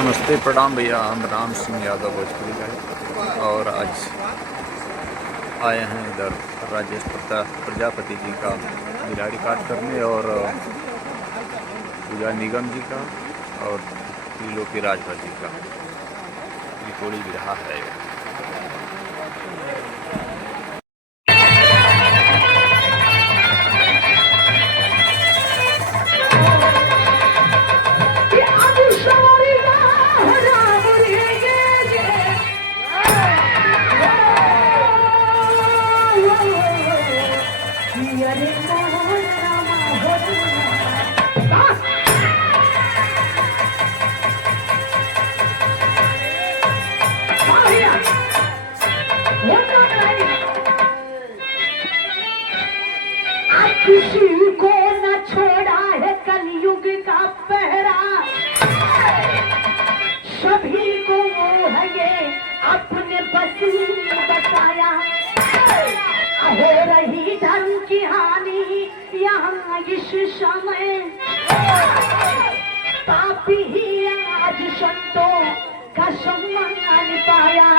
नमस्ते प्रणाम भैया। हम राम सिंह यादव भोजपुरी गाइड और आज आए हैं इधर राजेश प्रजापति जी का बिलाड़ी काट करने और पूजा निगम जी का और त्रिलोकी राजभर जी का त्रिकोणी विरहा है। किसी को न छोड़ा है कलयुग का पहरा, सभी को वो है ये अपने बस में बताया। हो रही धर्म की हानि यहाँ इस समय, पापी ही आज संतों का सम्मान पाया।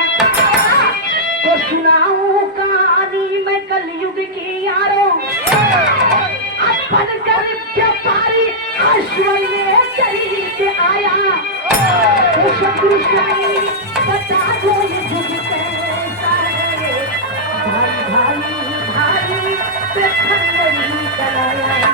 तो सुनाऊं कहानी मैं कलयुग की यारों, अपन कर व्यापारी आश्रय खरीद आया। तो सदृशाई बता दो ये जुग कैसा है, भाई भाई भाई पे खंडनी कराया।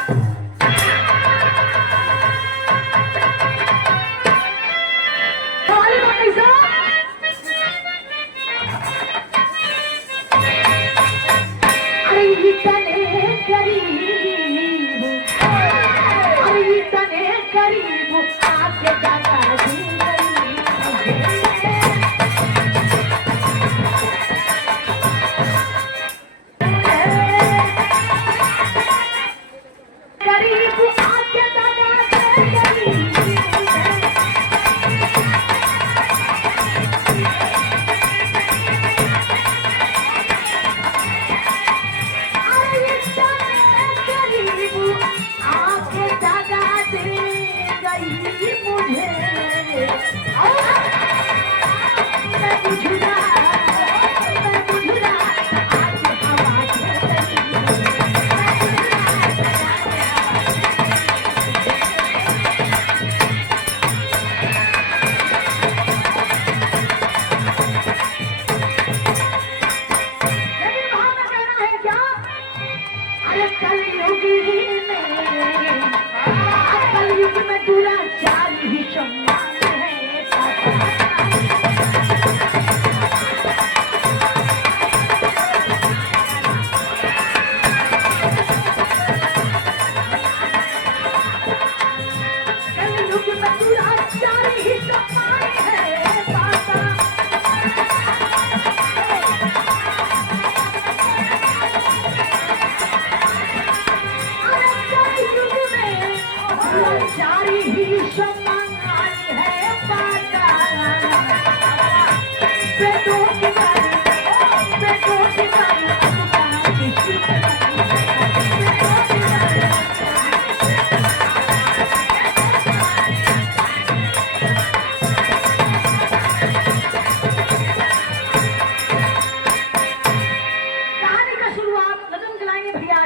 कलयुग में दुराचारी ही सम्मान है पापा। कलयुग में दुराचारी ही सम्मान है पापा। जारी ही सम्मान है पाता। बेटों की गाड़ी, बेटों की गाड़ी, कहानी का शुरुआत लगन दिलाएंगे भैया।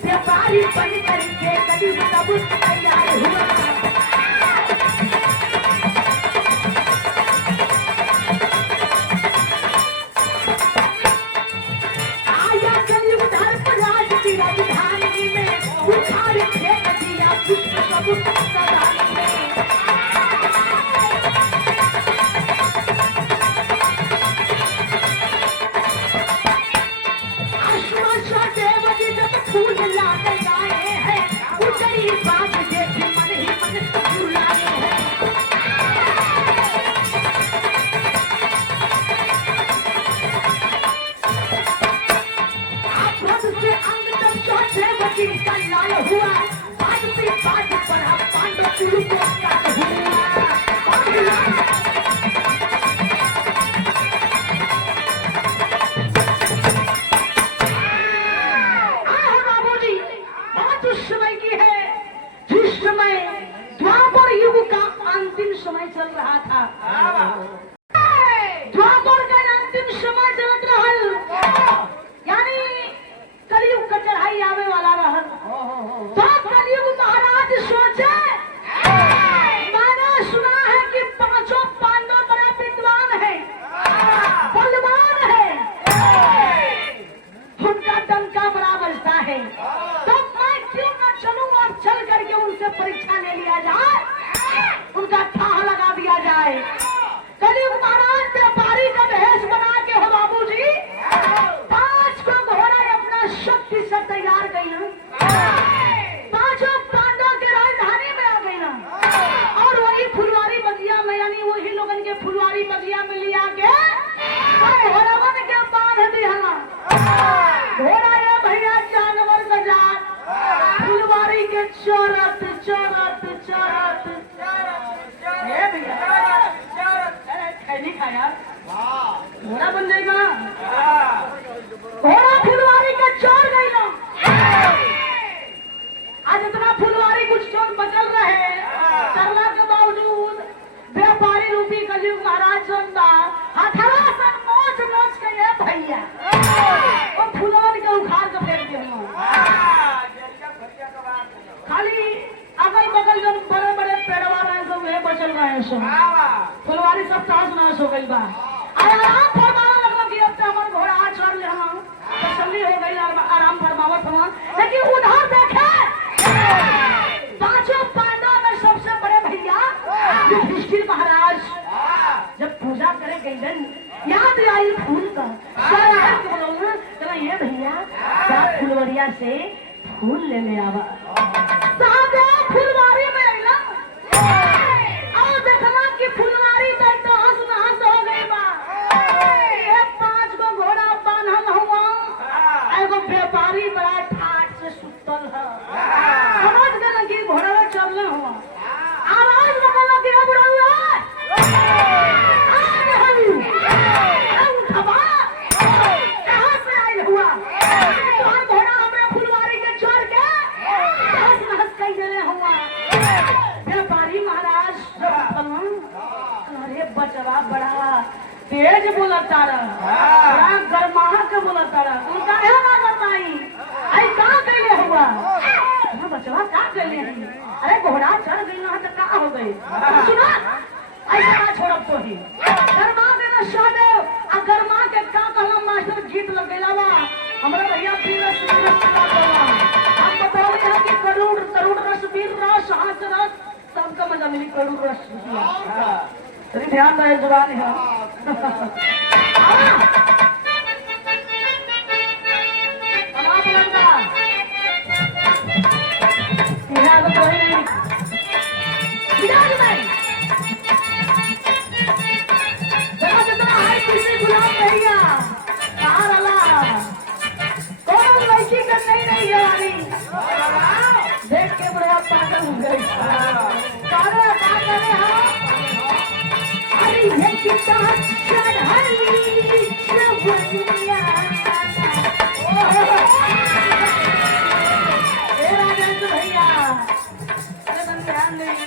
व्यापारी बन करके करीब तब तैयार हुआ। आया कलयुग धर्मराज की राजधानी में, उखाड़ फेंक दिया पुष्प सब सदानी में। फूल लाने आए हैं, उजड़ी बात देखी मन ही मन झुलाए हैं। आप से द्रौपदी का लाल हुआ, बाज पे बाज पड़ा पांडव कुल को काल हुआ। बाबूजी बात उस समय की है जिस समय द्वापर युग का अंतिम समय चल रहा था। द्वापर का अंतिम समय चलत रहल, यानी कलयुग का चढ़ाई आवे वाला रहल। तो कलयुग महाराज सोचे, मैंने सुना है कि पांचों पांडव बड़ा विद्वान है, बलवान है, उनका डंका बड़ा बजता है, तो मैं क्यों न चलूं और चल करके उनसे परीक्षा ले लिया जाए, उनका ठाह लगा दिया जाए। कलयुग महाराज व्यापारी का भेष बना के हो बाबूजी 5 को घोड़ा अपना शक्ति से तैयार गई ना, पांचों पांडव के राजधानी में आ गई ना, और वही फुलवारी बगिया में, यानी वही लोगन के फुलवारी बगिया में लिया के घोड़ावन के बांध दिया। घोड़ा ये भैया जानवर का जात, फुलवारी के चरत चरत चरत खैनी खाया घोड़ा बन जाएगा। घोड़ा फुलवारी के चोर गई ना, आज इतना फुलवारी कुछ चोर बचल रहे, करला के बावजूद व्यापारी रूपी कलयुग महाराज चंदा हथरा से नोच नोच के ये भैया और फुलवारी के उखाड़ के फेंक दिया। खाली अगल बगल जो बड़े बड़े पेड़वा रहे सब वे बचल रहे सब, फुलवारी सब ताश नाश हो गई बा। आराम फरमावा लगल कि अब तो हमार घोड़ा आ चल रहा, तसल्ली हो गई, आराम फरमावत हुआ। लेकिन उधर देखे पांचों पांडव में सबसे बड़े भैया युधिष्ठिर महाराज जब पूजा करे गईलन, याद आई फूल का बोलना, ये भैया क्या फुलवरिया से फूल लेने आवा। फुलवारी में आइला और देखला कि फुलवारी तो तहस नहस हो गई बा। ये 5 को घोड़ा बांधल हुआ, एगो व्यापारी बड़ा ठाट से सुतल है, समझ गए कि घोड़ा चलने हुआ। आवाज लगल कि अब कहाँ से आयल हुआ, घोड़ा हमरे फुलवारी के चोर के तहस नहस कर देने हुआ। व्यापारी महाराज अरे बचवा बड़ा तेज बोलता रहा, गरमाहा के बोलता रहा, उनका है ना गरमाई आई कहाँ कैले हुआ, बचवा कहाँ कैले हैं, अरे घोड़ा चढ़ गई ना तो कहाँ हो गई, सुना ऐसा ना छोड़ब तो ही गरमा देना शादेव आ गरमा के का कहला मास्टर गीत लगेला बा हमरा भैया पीर रस हम बताओ यहाँ की करोड़ करोड़ रस वीर रस हास रस सबका मजा मिली, करोड़ रस तेरी ध्यान रहे जुबान है। देख के बड़ा पागल हो गई, अरे ये कितना चढ़ाई चबनिया भैया, अरे ध्यान नहीं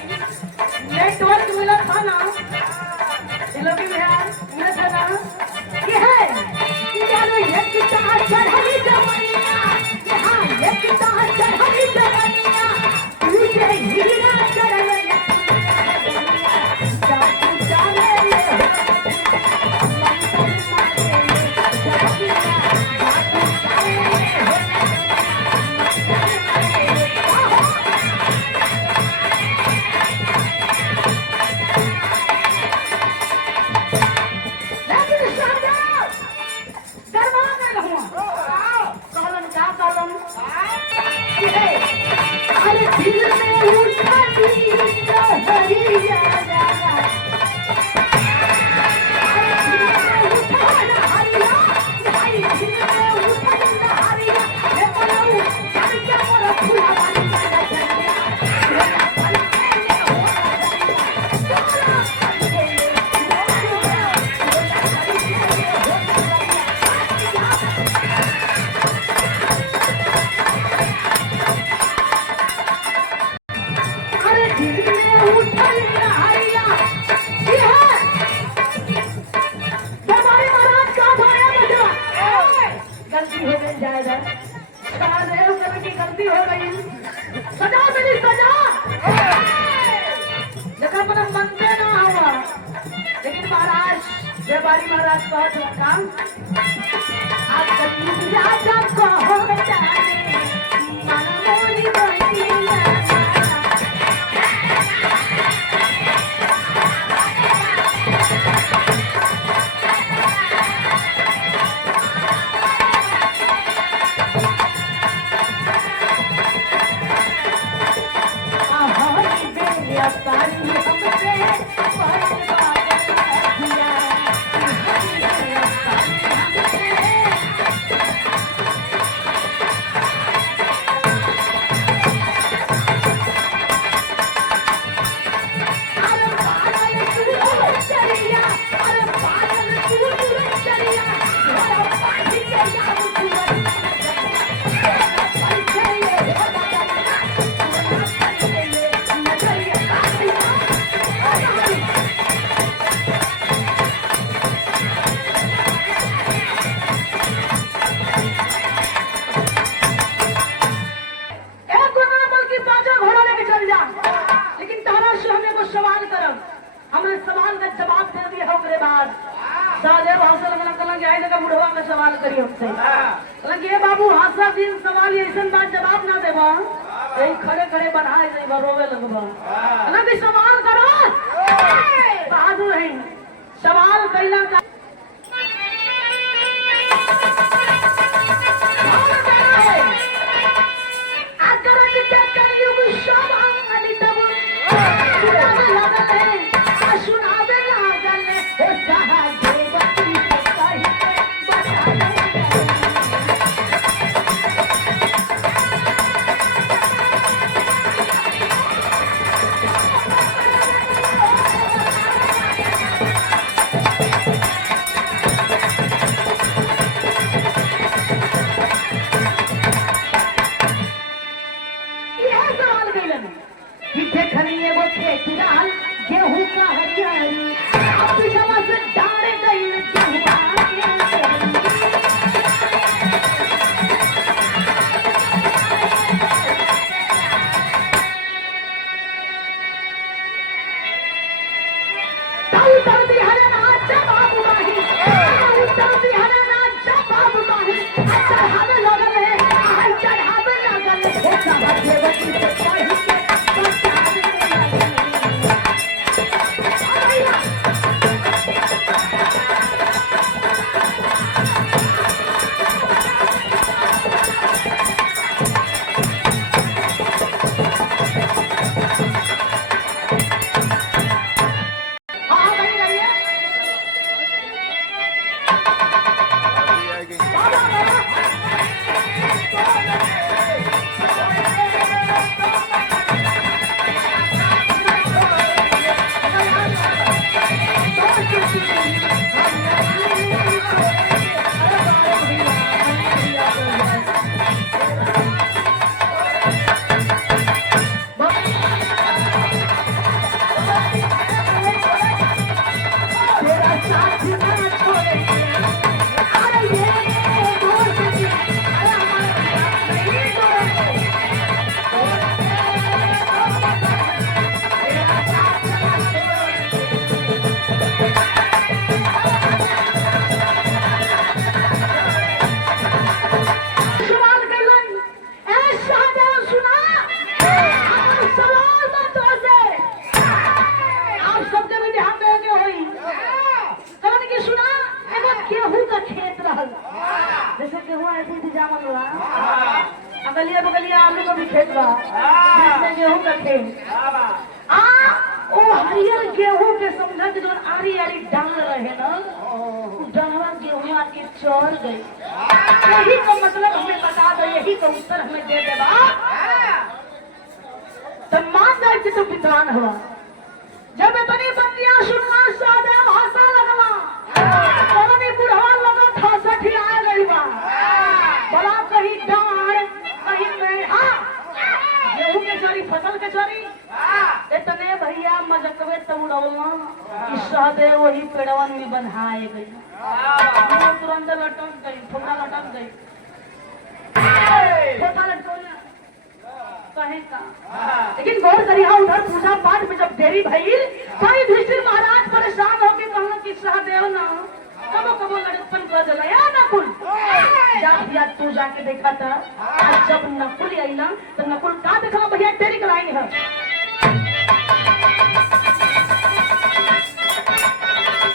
सहदेव की गलती हो गई, सजा मेरी सजा। लेकिन अपने मनते ना हुआ, लेकिन महाराज जयबारी महाराज बहुत काम आप कभी राजा को हो जाने मन मोरी बोली सवाल करी हमसे ये बाबू हासा दिन सवाल ऐसा बात जवाब ना देबा यही खड़े खड़े बनाए देबा रोवे लगबा भी सवाल करो बहादुर है सवाल कैला का गेहूं का हरियाली अब जमा से डाले गई अगलिया बगलिया आलू का भी खेत बा जिसमें गेहूं का खेत ओ हरियर गेहूं के समझा के जो आरी आरी डाल रहे ना डालवा गेहूं आके चढ़ गई यही का मतलब हमें बता दो यही का उत्तर हमें दे देबा तो मान जाए कि तो विद्वान हुआ जब इतनी बंदियां सुनवा सादा हंसा लगवा कौन बुढ़वा लगा था सठी आ गई बा बड़ा कहीं डांड कहीं मेढ़ा गेहूं के चरी फसल के चरी इतने भैया मजकवे तउड़ौला कि सहदेव वही पेड़वन में बंधाए गई तुरंत लटक गई थोड़ा लटक गई का। लेकिन गौर करिया उधर पूजा पाठ में जब देरी भइल तो युधिष्ठिर महाराज परेशान होके कहना कि सहदेव ना कबो कबो लड़कपन कर दिला या नकुल जा भैया तू जाके देखा था। आज जब नकुल आई ना तो नकुल का देखा भैया तेरी गलाई है।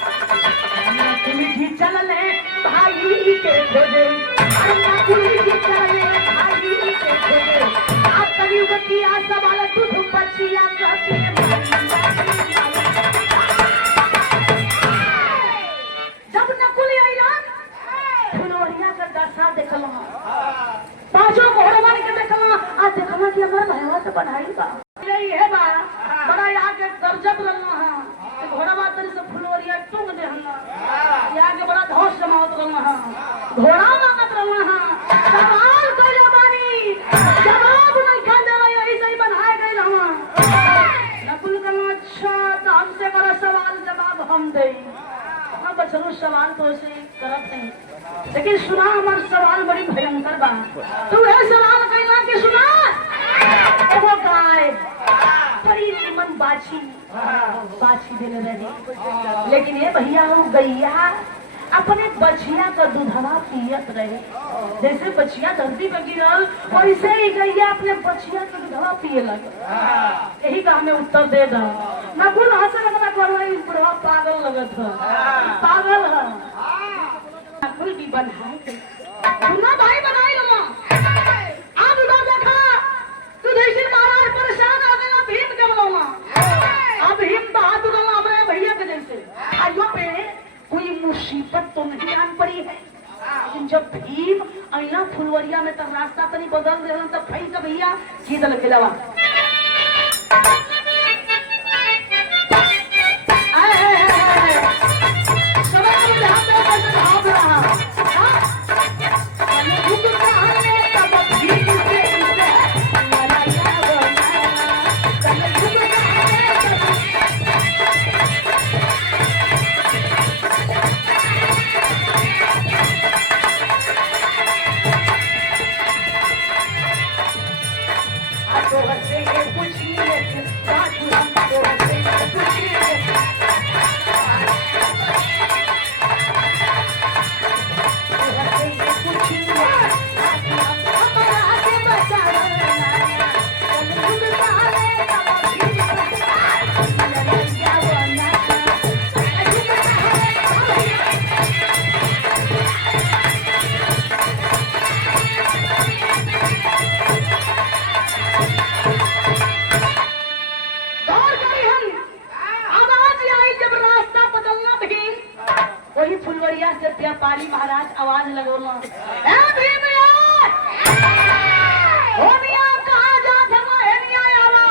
नकुल जी चलले भाई के खोजे, नकुल जी चलले भाई के खोजे। आप कलयुग की आशा वाला दूध बचिया कहते जब नकुल आइया फुलवरिया का दशा देखला, पांचों घोड़वन के देखला आ देखला कि हमर भैया से बनाई बा यही है बा बड़ा आगे गरजत रहना है घोड़वा तरी से फुलवरिया टूंग देहला यहाँ के बड़ा धौस जमावत रहना है घोड़ा मांगत रहना है सवाल कइले बानी जवाब नहीं खा देला यही सही बनाए गए रहना। नकुल कहना अच्छा तो हमसे करा सवाल जवाब हम दे। बचलो सवाल तो ऐसे करत नहीं लेकिन सुना हमार सवाल बड़ी भयंकर बा। तू है सवाल कहना कि सुना एगो गाय बड़ी निमन बाछी देने रही लेकिन ये भैया वो गैया अपने बछिया का दूधवा पियत रहे। जैसे बछिया धरती पर गिरल वैसे ही गैया अपने बछिया का दूधवा पिए लगे। यही का हमें उत्तर दे दो। नकुल हंसे लगना करवाई बुढ़वा पागल लगत है पागल है। नकुल भी बनाए सुना भाई बनाई लमा अब उधर देखा युधिष्ठिर महाराज परेशान हो गए भीम के बोलवा अब भीम बहादुर हमारे भैया के जैसे आइयो पे कोई मुसीबत तो नहीं आन पड़ी है। लेकिन जब भीम अइला फुलवरिया में तब रास्ता तनी बदल रहे तब भाई का भैया की दल के लवा व्यापारी महाराज आवाज लगोला ए भीमिया ओ मिया कहां जात हम हेनिया आवा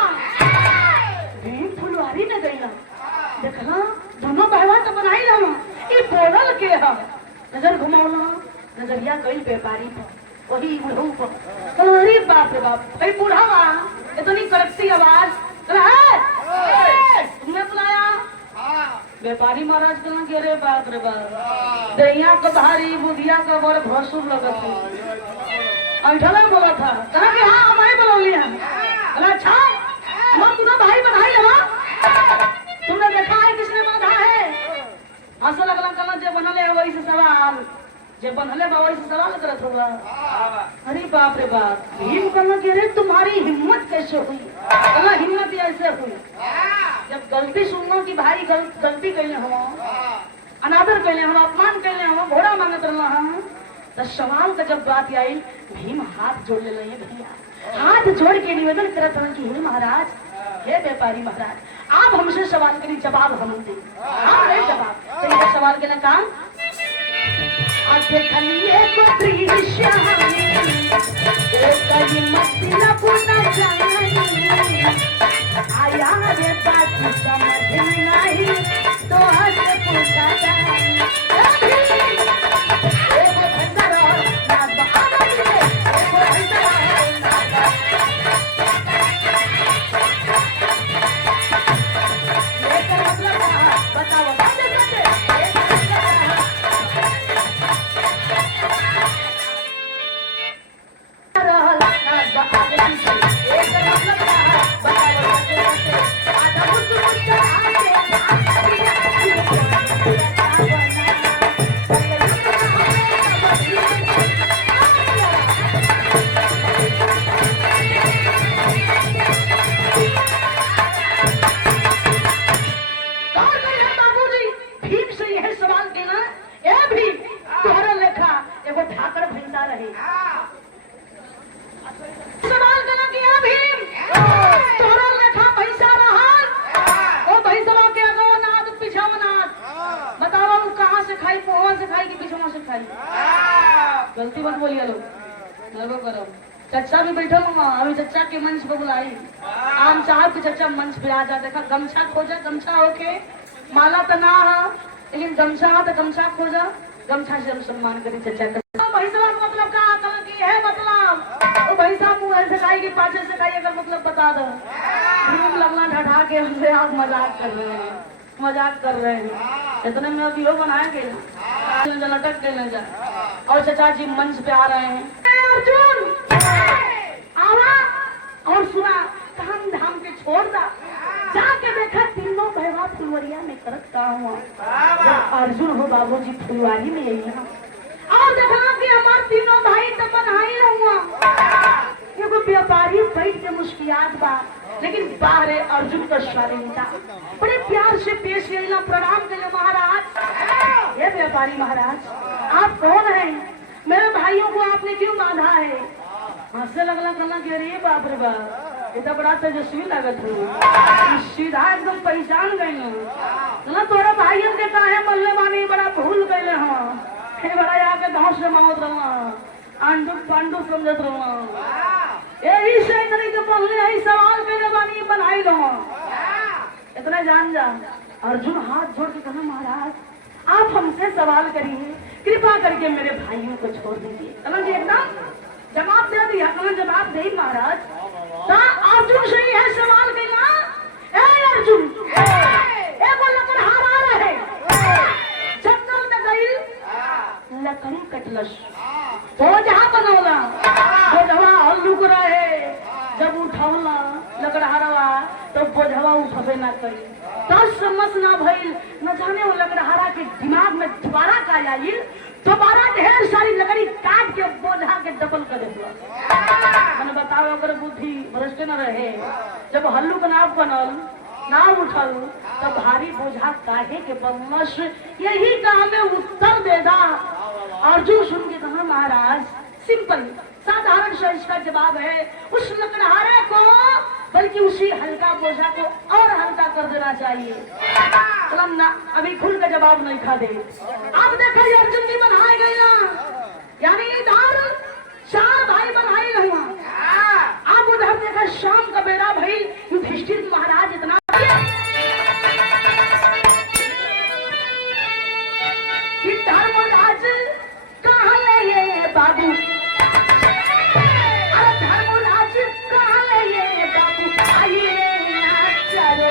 भीम फुलवारी न गइला देखला दोनों बहवा तो बनाई हम ई बोलल के हम नजर घुमावला नजरिया गइल व्यापारी पर वही बुढ़ऊ पर अरे बाप रे बाप ए बुढ़ावा इतनी कड़कती आवाज तुमने बुलाया व्यापारी महाराज कहना कि अरे बाप रे बाप दैया का भारी बुधिया का बड़ भसुर लगत है अंठला बोला था कहा कि हाँ हमारे बोलौली है बोला अच्छा हम तुम्हें भाई बधाई लगा तुमने देखा है किसने बांधा है हंस लगला कहना जब बनले वही से सवाल जब बनले बाबा से सवाल करत होगा अरे बाप रे बाप भीम कहना कि अरे तुम्हारी हिम्मत कैसे हुई कहना हिम्मत ऐसे हुई जब गलती सुनना कि भाई गलती कैले हम अनादर कैले हम अपमान कैले हम घोड़ा मांगत रहना हम तो सवाल का जब बात आई भीम हाथ जोड़ ले रहे भैया हाथ जोड़ के निवेदन करत हन कि हे महाराज हे व्यापारी महाराज आप हमसे सवाल करी जवाब हम दे आप नहीं जवाब तो ये सवाल के ना काम आते खलिए को दृश्य कहीं मतलब न जानी आया रे बात समझ नहीं तो हंस पूछा जाए मत बोलिए लोग, नर्वस करो। चच्चा भी बैठा हुआ, अभी चच्चा के मंच पे बुलाई। आम साहब के चच्चा मंच पे आ जा, देखा गमछा खोजा, गमछा होके माला तो ना हा, लेकिन गमछा हा तो गमछा खोजा, गमछा से हम सम्मान करें चच्चा का। भाई साहब मतलब का कल की है मतलब, तो भाई साहब मुँह से खाई कि पाछे से खाई, अगर मतलब बता दो। भूख लगना ढठा के हमसे आप मजाक कर रहे हैं, मजाक कर रहे हैं। इतने में अभी वो बनाएंगे लटक के न जाए। और चचा जी मंच पे आ रहे हैं। अर्जुन आवा और सुना, काम धाम के छोड़ दा, जाके देखा तीनों बहवा फुलवरिया में करता हुआ। अर्जुन हो बाबूजी फुलवारी में यही है, और देखा कि हमारे तीनों भाई तो बनाई हुआ। एगो व्यापारी बैठ के मुस्कियात बा, लेकिन बाहर अर्जुन का स्वाधीनता बड़े प्यार से पेश किया। प्रणाम करिए महाराज। ये व्यापारी महाराज, आप कौन हैं? मेरे भाइयों को आपने क्यों बांधा है? हंसने लगला, कहना कि अरे बाप रे बाप, ये तो बड़ा तेजस्वी लागत हो, सीधा एकदम पहचान गई ना। तोरा भाइयों के काहे मल्ले मानी बड़ा भूल गए हो, बड़ा आके गाँव से मांगत रहा, आंडू पांडू समझत रहा, यही से इतने के बोलने यही सवाल के बानी बनाई लो। इतना जान जा। अर्जुन हाथ जोड़ के कहा महाराज आप हमसे सवाल करिए, कृपा करके मेरे भाइयों को छोड़ दीजिए। कहा जी एकदम जवाब दे दिया। कहा जवाब दे महाराज। अर्जुन से ही है सवाल करेगा, अर्जुन एगो लकड़हारा रहे, जंगल में गई लकड़ी कटलस, बोझा बनौला, बोझवा हल्लुक रहे, जब उठौला लकड़हारवा तो बोझवा उठबे ना करी। दस समझ ना भइल, न जाने वो लकड़हारा के दिमाग में दोबारा का आइल, दोबारा ढेर सारी लकड़ी काट के बोझा के डबल कर दिया। मैंने बताओ अगर बुद्धि भ्रष्ट न रहे, जब हल्लुक नाव बनल ना उठल तो भारी बोझा काहे के बदमाश, यही का हमें उत्तर देगा। अर्जुन सुन के कहा महाराज सिंपल साधारण सा इसका जवाब है, उस लकड़हारे को बल्कि उसी हल्का बोझा को और हल्का कर देना चाहिए। चलम ना अभी खुल का जवाब नहीं खा दे। अब देखो अर्जुन जी बनाए गए ना, यानी इधर चार भाई बनाए हुआ, अब उधर देखा शाम का बेड़ा भाई युधिष्ठिर महाराज इतना धर्मराज कहाँ ले ये बाबू, अरे धर्मराज कहाँ ले ये बाबू, आइए चलो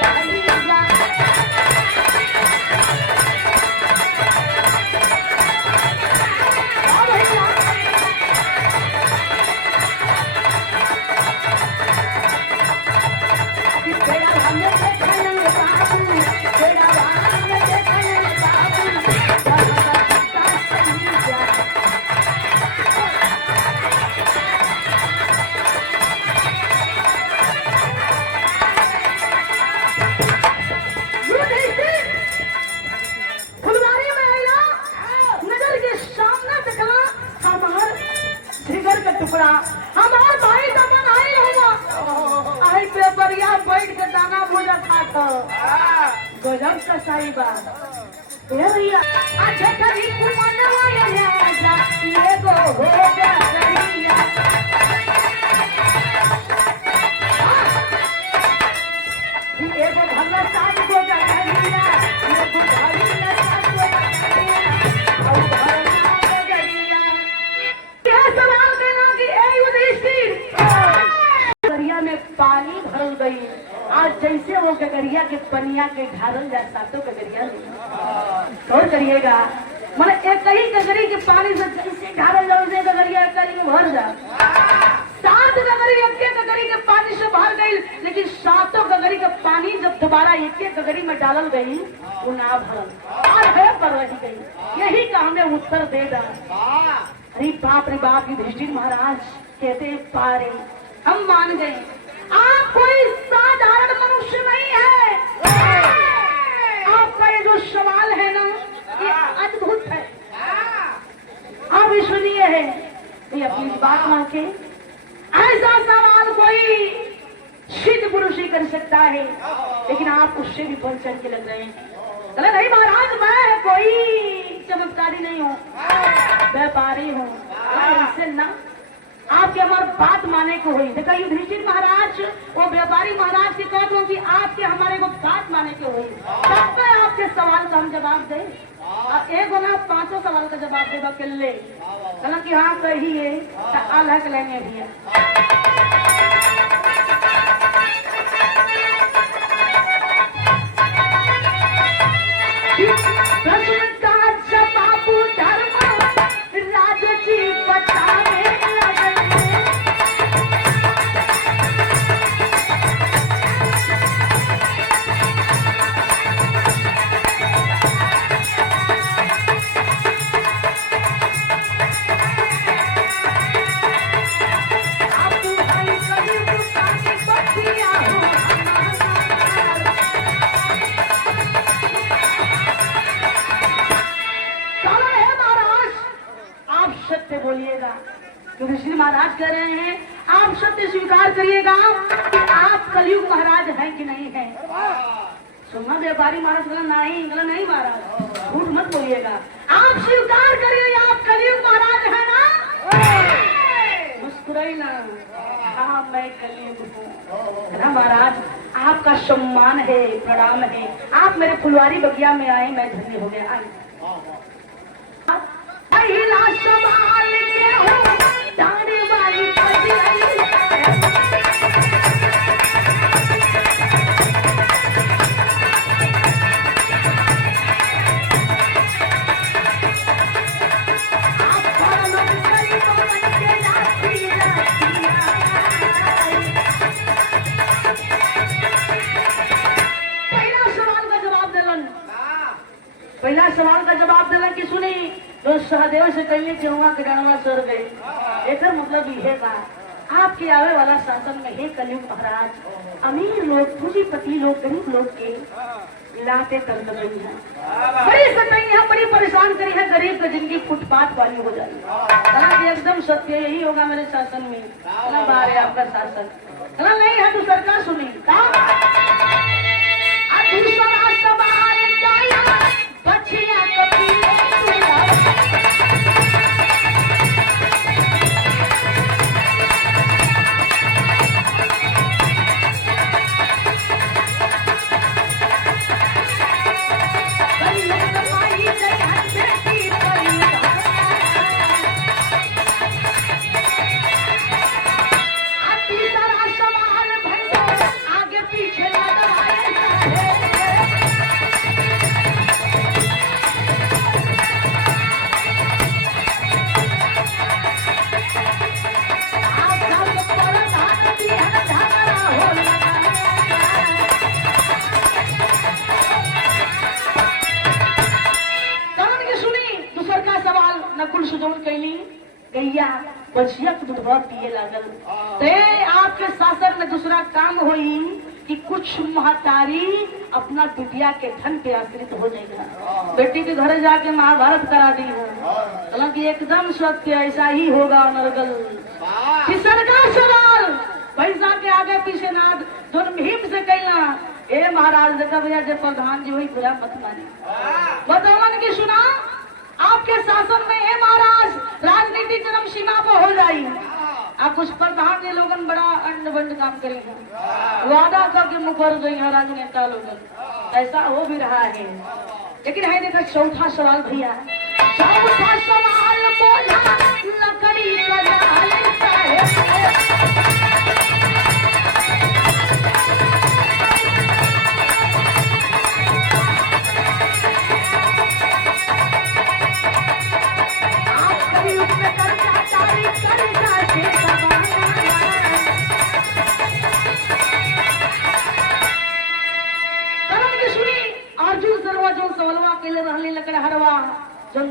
हमार भाई तो बनाई हुआ, आई पेपरिया बैठ के दाना भोजा खाता, गजब का सही बात। भैया अच्छा कभी कुमनवा या ये गो हो गया करिया, ये गो भला साथ गो करिया, ये गो भाई ना साथ गो करिया, और भला गो करिया। क्या सवाल करना कि ए युधिष्ठिर गगरिया में पानी भर गई, आज जैसे वो गगरिया के पनिया के ढारल जा सातों गगरिया और करिएगा, मतलब एक ही गगरी के पानी से जैसे ढारल जाओ से गगरिया एक में भर जा, सात गगरी एक गगरी के पानी से भर गई, लेकिन सातों गगरी का पानी जब दोबारा एक गगरी में डालल गई वो ना भरल और है पर रह गई। यही का हमें उत्तर देगा। अरे बाप रे बाप, युधिष्ठिर महाराज कहते पारे हम मान गए, आप कोई साधारण मनुष्य नहीं है, आपका ये जो सवाल है ना ये अद्भुत है। आप सुनिए है ये अपनी बात मान के, ऐसा सवाल कोई सिद्ध पुरुष ही कर सकता है, लेकिन आप उससे भी बढ़ चढ़ के लग रहे हैं। चले नहीं महाराज, मैं कोई चमत्कारी नहीं हूँ, व्यापारी हूँ, ऐसे ना आपके हमारे बात माने को हुई। देखा युधिष्ठिर महाराज वो व्यापारी महाराज से कहते हो कि आपके हमारे को बात माने के हुई, तब मैं आपके सवाल का हम जवाब दे। एक ना 5 सवाल का जवाब देगा के ले कहना कि हाँ कहिए अलग लेंगे भैया। प्रश्न का जवाब धर्म राज जी बताने लगे। बोलिएगा क्योंकि श्री महाराज कह रहे हैं आप सत्य स्वीकार करिएगा कि आप कलयुग महाराज हैं कि नहीं हैं। सुनना व्यापारी महाराज बोला नहीं महाराज झूठ मत बोलिएगा, आप स्वीकार करिए आप कलयुग महाराज है ना। मुस्कुराई ना, हाँ मैं कलयुग हूँ ना महाराज, आपका सम्मान है प्रणाम है, आप मेरे फुलवारी बगिया में आए मैं धन्य हो गया। पहला सवाल के हो दाढ़ी वाली पहला सवाल का जवाब दिलन कि सुनी तो सहदेव से कहिए कि हुआ किरणवा सर गए। एक मतलब यह था आपके आवे वाला शासन में हे कलयुग महाराज अमीर लोग पूंजीपति लोग गरीब लोग के लाते तंग गई है, बड़ी सताई है, बड़ी परेशान करी है, गरीब की जिंदगी फुटपाथ वाली हो जाएगी। एकदम सत्य यही होगा मेरे शासन में। बाहर है आपका शासन नहीं है तो सरकार सुनी। दूसरा सवाल बचिया बचिया दूधवा पिए लागल। ते आपके शासन में दूसरा काम होई कि कुछ महतारी अपना बिटिया के धन पे आश्रित हो जाएगा, बेटी के घर जाके महाभारत करा दी है। हालांकि एकदम सत्य ऐसा ही होगा नरगल। तीसरा सवाल पैसा के आगे पीछे ना दोनों भीम से कहना ए महाराज देखा भैया जब प्रधान जी हुई बुरा मत मानी बतावन की सुना आपके शासन में है महाराज राजनीति चरम सीमा पर हो जाए। आप कुछ प्रधान जी लोगन बड़ा अंड बंड काम करेंगे, वादा करके मुकर गई है राजनेता लोगन, ऐसा हो भी रहा है। लेकिन है देखा चौथा सवाल भैया, चौथा सवाल बोला लकड़ी का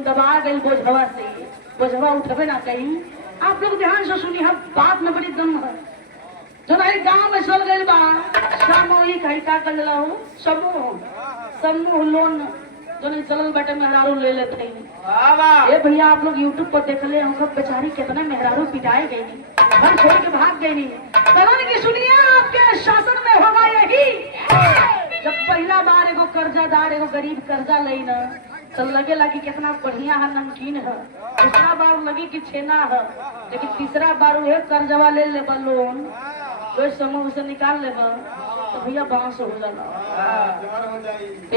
दबा गई बोझवा से, बोझवा उठबे ना कहीं। आप लोग ध्यान से सुनिए, हम बात में बड़ी दम है। जो नहीं गांव में चल गई बा सामूहिक है का कर लो समूह लोन जो नहीं चलल बेटे मेहरारू ले लेते हैं। ये भैया आप लोग यूट्यूब पर देख ले हम बेचारी कितने मेहरारू पिटाए गई नहीं, घर छोड़ के भाग गई नहीं। करण की सुनिए आपके शासन में होगा यही, जब पहला बार एगो कर्जादार एगो गरीब कर्जा ले ना तो लगे लगी कितना बढ़िया है, नमकीन है। दूसरा बार लगी कि छेना है, लेकिन तीसरा बार वह कर्जवा ले ले लोन, कोई समूह से निकाल ले तो भैया बांस हो जाला।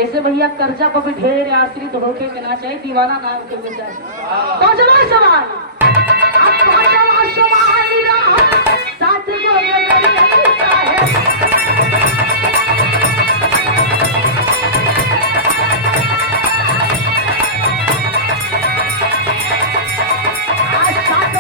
ऐसे भैया कर्जा पर भी ढेर आश्रित होके के ना चाहिए, दीवाना ना होके भी चाहिए। पांचवा सवाल, साथ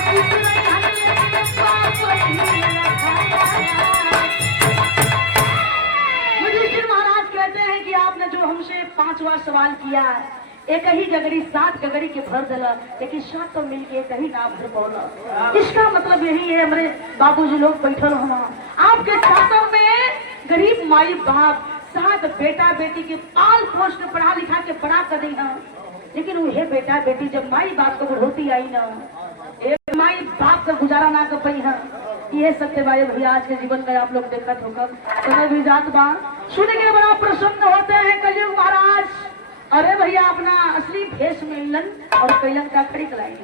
हमसे पांचवा सवाल किया, एक ही गगड़ी 7 गगड़ी के भर दिला, लेकिन 7 तो मिलके एक ही ना भर पौला। इसका मतलब यही है, हमारे बाबूजी लोग बैठल हुआ, आपके साथों में गरीब माई बाप 7 बेटा बेटी के पाल पोष के पढ़ा लिखा के बड़ा कर दी है, लेकिन वह बेटा बेटी जब माई बाप को बढ़ोती आई ना, एक माई बाप का गुजारा ना कर पाई है। ये सत्य बाई भैया आज के जीवन में आप लोग देखा होगा, समय भी जात बा सुन के बड़ा प्रसन्न होते हैं कलयुग महाराज। अरे भैया अपना असली भेष में मिलन और कैलन का खड़ी कलाई